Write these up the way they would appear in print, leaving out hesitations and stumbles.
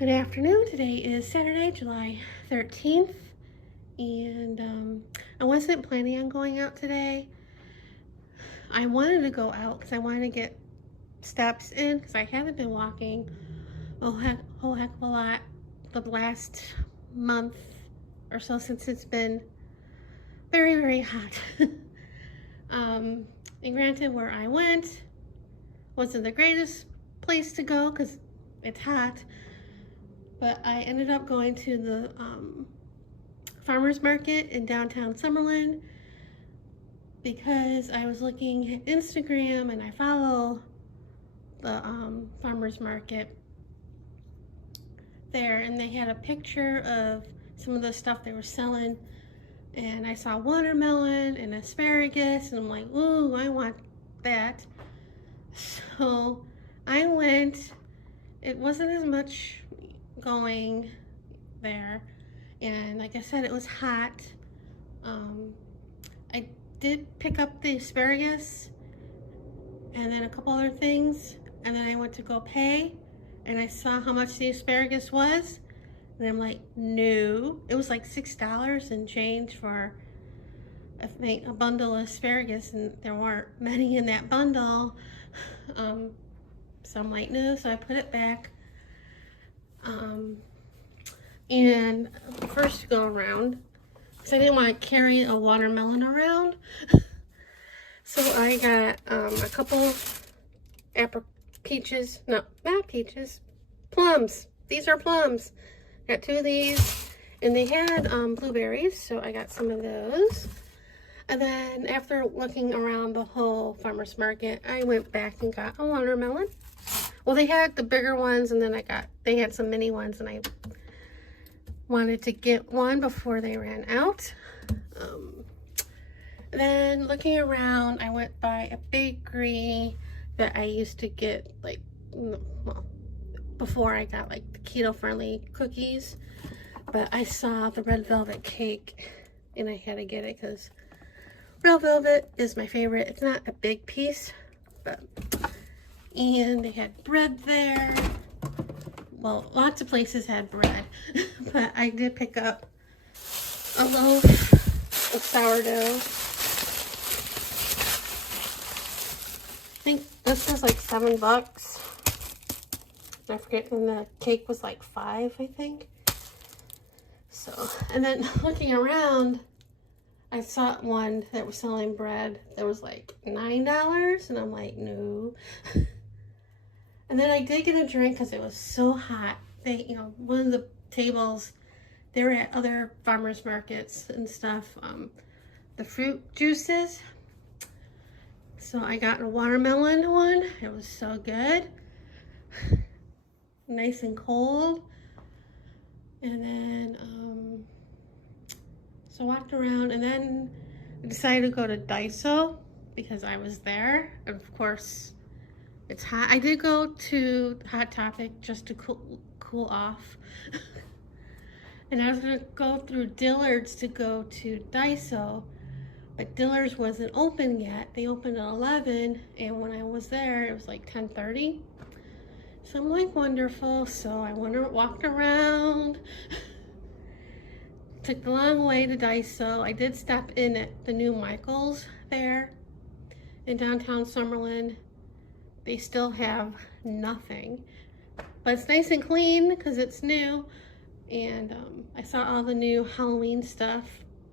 Good afternoon. Today is Saturday, July 13th, and I wasn't planning on going out today. I wanted to go out because I wanted to get steps in because I haven't been walking a whole heck of a lot the last month or so since it's been very, very hot. And granted, where I went wasn't the greatest place to go because it's hot. But I ended up going to the farmer's market in downtown Summerlin because I was looking at Instagram and I follow the farmer's market there, and they had a picture of some of the stuff they were selling, and I saw watermelon and asparagus, and I'm like, ooh, I want that. So I went. It wasn't as much going there, and like I said, it was hot. I did pick up the asparagus and then a couple other things, and then I went to go pay and I saw how much the asparagus was, and I'm like, no, it was like $6 and change for I think a bundle of asparagus, and there weren't many in that bundle. So I'm like, no, so I put it back. And first go around, because I didn't want to carry a watermelon around. So I got a couple peaches, no, not peaches, plums. These are plums. Got two of these, and they had blueberries, so I got some of those. And then after looking around the whole farmer's market, I went back and got a watermelon. Well, they had the bigger ones, and then they had some mini ones, and I wanted to get one before they ran out. Then looking around, I went by a bakery that I used to get, like, well, before I got like the keto-friendly cookies, but I saw the red velvet cake, and I had to get it because red velvet is my favorite. It's not a big piece, but, and they had bread there. Well, lots of places had bread, but I did pick up a loaf of sourdough. I think this was like $7. I forget, and the cake was like $5, I think. So, and then looking around, I saw one that was selling bread that was like $9, and I'm like, no. And then I did get a drink because it was so hot. They, you know, one of the tables, they were at other farmers markets and stuff, the fruit juices. So I got a watermelon one. It was so good. Nice and cold. And then, so I walked around, and then I decided to go to DEfult because I was there. And of course, it's hot. I did go to Hot Topic just to cool off. And I was going to go through Dillard's to go to DEfult, but Dillard's wasn't open yet. They opened at 11, and when I was there, it was like 10:30. So I'm like, wonderful. So I walked around. Took the long way to DEfult. I did stop in at the new Michael's there in downtown Summerlin. They still have nothing, but it's nice and clean because it's new. And I saw all the new Halloween stuff,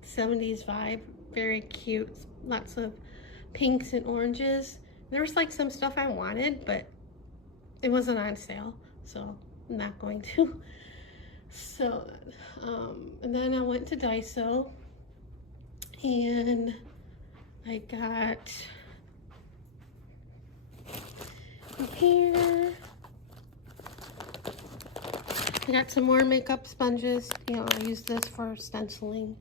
70s vibe, very cute, lots of pinks and oranges. There was like some stuff I wanted, but it wasn't on sale, so I'm not going to. So, and then I went to DEfult, and I got here. I got some more makeup sponges. You know, I use this for stenciling.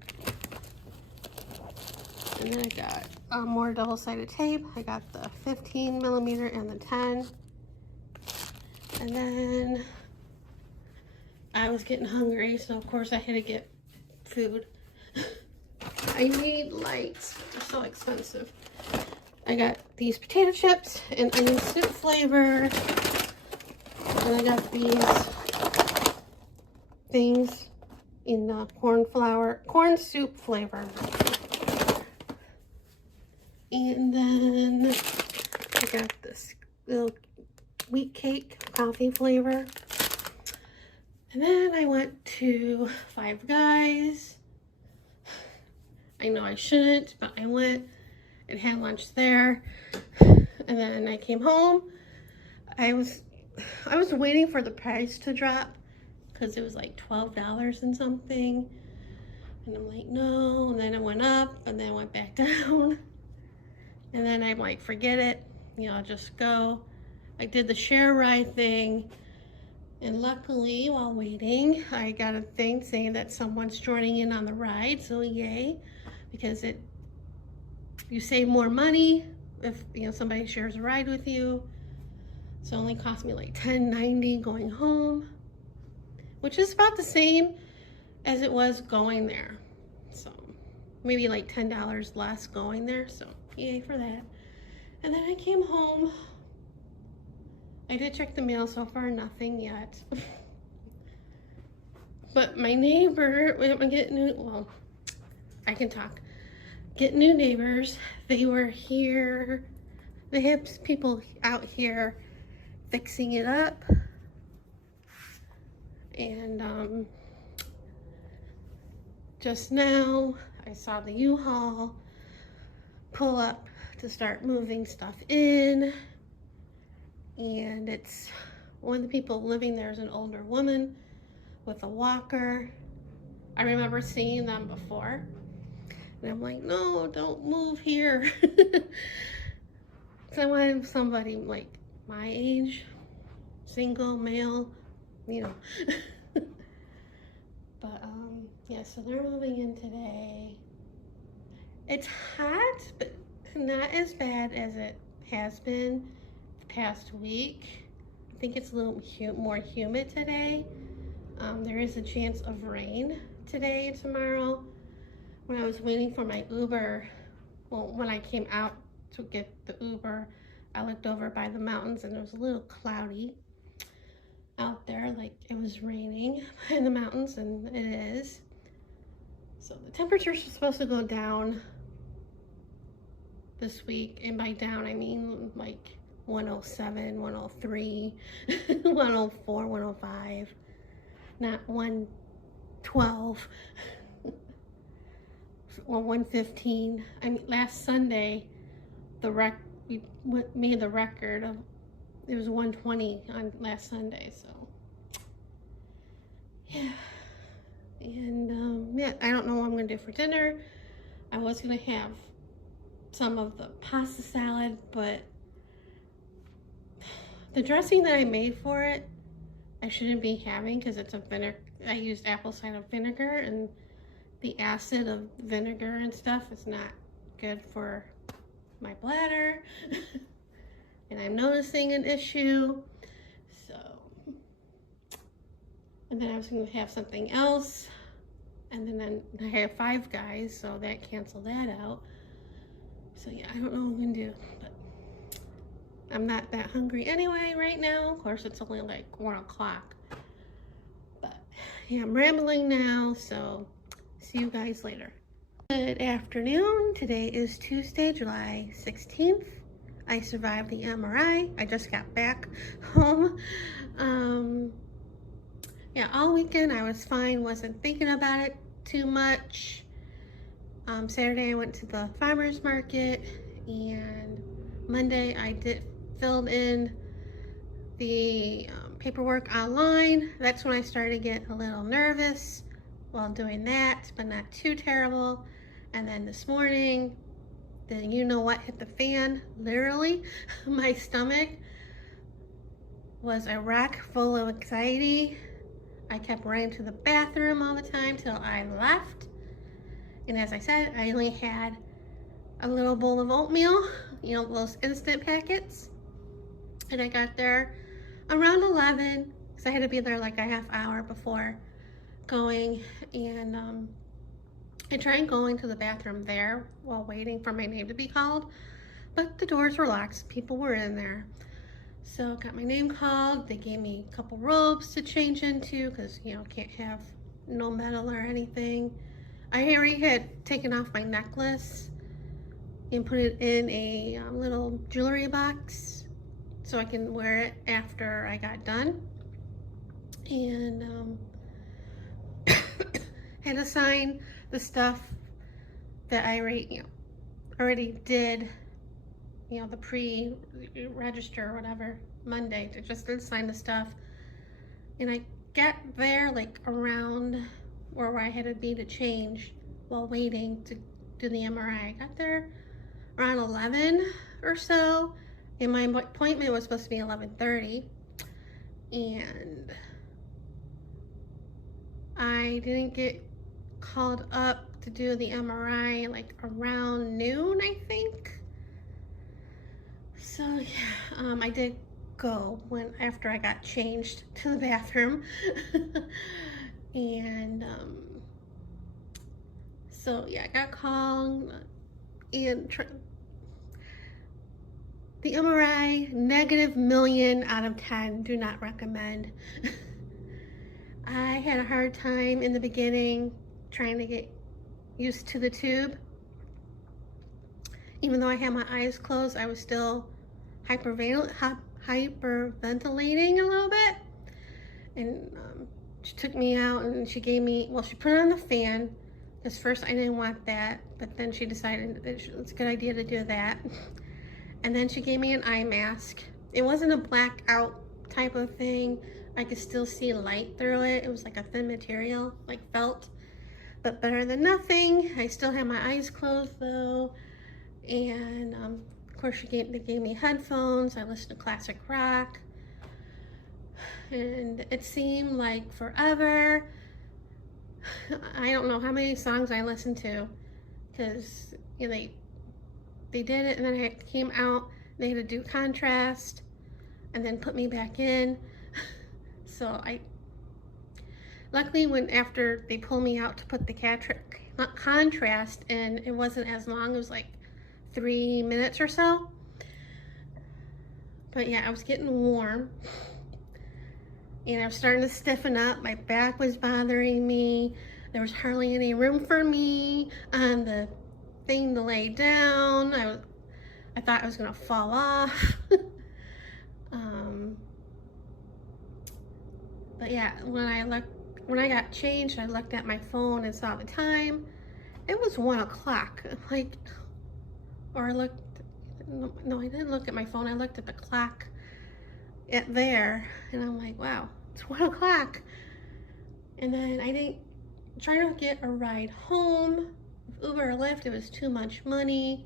And then I got more double-sided tape. I got the 15mm and the 10. And then I was getting hungry, so of course I had to get food. I need lights. They're so expensive. I got these potato chips and onion soup flavor. And I got these things in corn soup flavor. And then I got this little wheat cake coffee flavor. And then I went to Five Guys. I know I shouldn't, but I went and had lunch there. And then I came home. I was waiting for the price to drop because it was like $12 and something. And I'm like, no. And then it went up and then it went back down. And then I'm like, forget it. You know, I'll just go. I did the share ride thing. And luckily, while waiting, I got a thing saying that someone's joining in on the ride. So yay, because you save more money if, you know, somebody shares a ride with you. So it only cost me like $10.90 going home, which is about the same as it was going there. So maybe like $10 less going there. So yay for that. And then I came home. I did check the mail, so far nothing yet. But my neighbor, well, I can talk. Get new neighbors. They were here. They have people out here fixing it up. And just now I saw the U-Haul pull up to start moving stuff in. And it's one of the people living there is an older woman with a walker. I remember seeing them before. And I'm like, no, don't move here. So I wanted somebody like my age, single, male, you know. But yeah, so they're moving in today. It's hot, but not as bad as it has been past week. I think it's a little more humid today. There is a chance of rain today and tomorrow. When I was waiting for my Uber, well, when I came out to get the Uber, I looked over by the mountains and it was a little cloudy out there, like it was raining in the mountains, and it is. So the temperatures are supposed to go down this week, and by down I mean like 107, 103, 104, 105, not 112 or 115. I mean, last Sunday, we made the record of, it was 120 on last Sunday, so yeah. And yeah, I don't know what I'm gonna do for dinner. I was gonna have some of the pasta salad, but the dressing that I made for it, I shouldn't be having because it's a vinegar. I used apple cider vinegar, and the acid of vinegar and stuff is not good for my bladder. And I'm noticing an issue. So, and then I was going to have something else, and then I have Five Guys, so that canceled that out. So yeah, I don't know what I'm going to do, but I'm not that hungry anyway right now. Of course, it's only like 1 o'clock. But yeah, I'm rambling now, so see you guys later. Good afternoon. Today is Tuesday, July 16th. I survived the MRI. I just got back home. Yeah, all weekend I was fine. Wasn't thinking about it too much. Saturday I went to the farmer's market, and Monday I filled in the paperwork online. That's when I started to get a little nervous while doing that, but not too terrible. And then this morning, you know what hit the fan, literally. My stomach was a rack full of anxiety. I kept running to the bathroom all the time till I left. And as I said, I only had a little bowl of oatmeal, you know, those instant packets. And I got there around 11, because I had to be there like a half hour before going. And I tried going to the bathroom there while waiting for my name to be called, but the doors were locked. People were in there. So got my name called. They gave me a couple robes to change into because, you know, can't have no metal or anything. I already had taken off my necklace and put it in a little jewelry box so I can wear it after I got done. And had to sign the stuff that I already did, you know, the pre-register or whatever, Monday, to just sign the stuff. And I got there like around where I had to be to change while waiting to do the MRI. I got there around 11 or so, and my appointment was supposed to be 11:30, and I didn't get called up to do the MRI like around noon, I think. So yeah, I did go after I got changed to the bathroom. And so yeah, I got called, and the MRI, -1,000,000 out of 10, do not recommend. I had a hard time in the beginning trying to get used to the tube. Even though I had my eyes closed, I was still hyperventilating a little bit. And she took me out and she gave me, well, she put on the fan, because first I didn't want that, but then she decided that it's a good idea to do that. And then she gave me an eye mask. It wasn't a blackout type of thing. I could still see light through it. It was like a thin material, like felt, but better than nothing. I still had my eyes closed though. And of course they gave me headphones. I listened to classic rock. And it seemed like forever. I don't know how many songs I listened to, because you know, they did it, and then I came out, they had to do contrast and then put me back in. So luckily after they pulled me out to put the contrast in, it wasn't as long. It was like 3 minutes or so. But yeah, I was getting warm and I was starting to stiffen up. My back was bothering me. There was hardly any room for me on the thing to lay down. I thought I was gonna fall off. But yeah, when I got changed, I looked at my phone and saw the time. It was 1 o'clock. I didn't look at my phone. I looked at the clock there, and I'm like, wow, it's 1 o'clock. And then I didn't try to get a ride home. Uber or Lyft, it was too much money.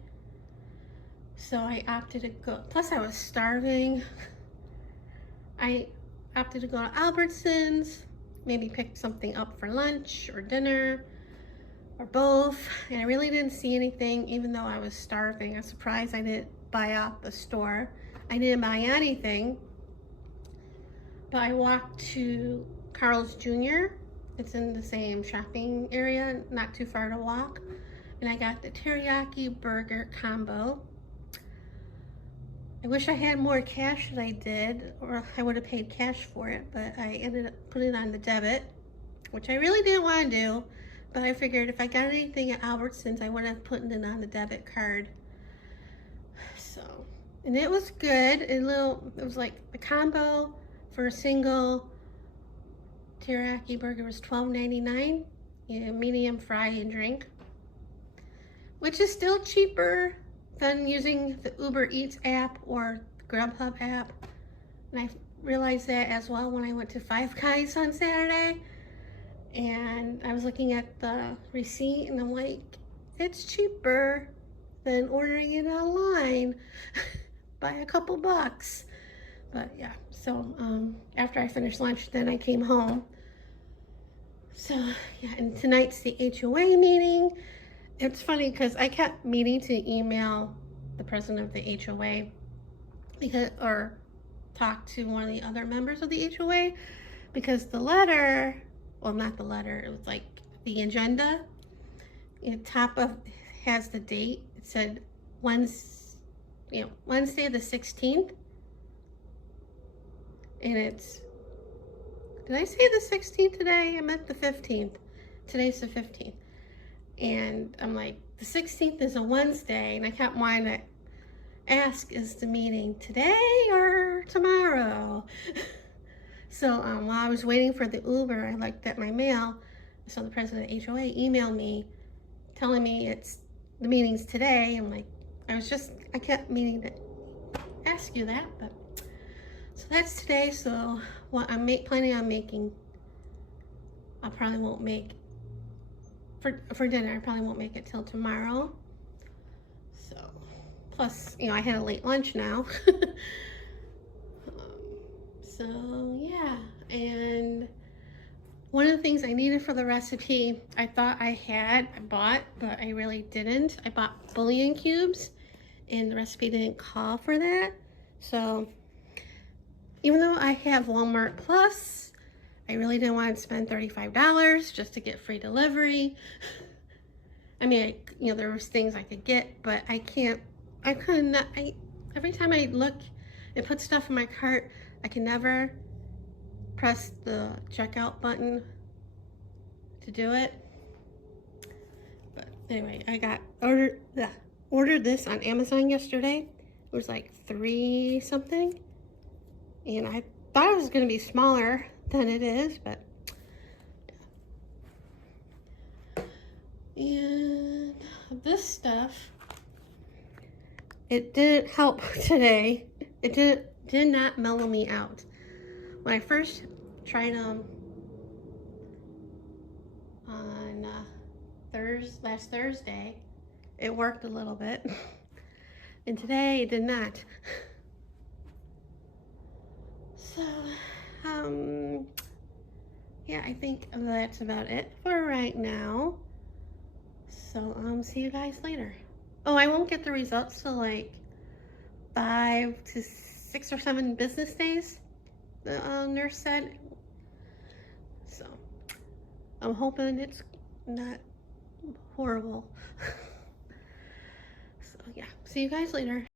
So I opted to go. Plus I was starving. I opted to go to Albertsons, maybe pick something up for lunch or dinner or both. And I really didn't see anything, even though I was starving. I was surprised I didn't buy out the store. I didn't buy anything. But I walked to Carl's Jr. It's in the same shopping area, not too far to walk. And I got the teriyaki burger combo. I wish I had more cash than I did, or I would have paid cash for it, but I ended up putting it on the debit, which I really didn't want to do, but I figured if I got anything at Albertsons, I would have put it on the debit card. So, and it was good. It was like the combo for a single teriyaki burger was $12.99, a medium fry and drink, which is still cheaper than using the Uber Eats app or the Grubhub app. And I realized that as well when I went to Five Guys on Saturday. And I was looking at the receipt and I'm like, it's cheaper than ordering it online by a couple bucks. But yeah, so after I finished lunch, then I came home. So yeah, and tonight's the HOA meeting. It's funny because I kept meaning to email the president of the HOA or talk to one of the other members of the HOA, because the letter, well, not the letter, it was like the agenda. Top of has the date. It said Wednesday the 16th. And it's, did I say the 16th today? I meant the 15th. Today's the 15th. And I'm like, the 16th is a Wednesday, and I kept wanting to ask, is the meeting today or tomorrow? So while I was waiting for the Uber, I looked at my mail. So the president of HOA emailed me telling me it's the meeting's today. I'm like, I kept meaning to ask you that, but so that's today. So what I'm planning on making, I probably won't make for dinner. I probably won't make it till tomorrow. So plus, you know, I had a late lunch now. So yeah, and one of the things I needed for the recipe, I thought I bought, but I really didn't. I bought bouillon cubes, and the recipe didn't call for that. So even though I have Walmart Plus, I really didn't want to spend $35 just to get free delivery. I mean, you know, there was things I could get, but every time I look and put stuff in my cart, I can never press the checkout button to do it. But anyway, I ordered this on Amazon yesterday. It was like $3 something, and I thought it was going to be smaller than it is, but and this stuff, it didn't help today. It did not mellow me out. When I first tried them on last Thursday, it worked a little bit, and today it did not. So, yeah, I think that's about it for right now. So, see you guys later. Oh, I won't get the results till like 5 to 6 or 7 business days, the nurse said. So I'm hoping it's not horrible. So yeah, see you guys later.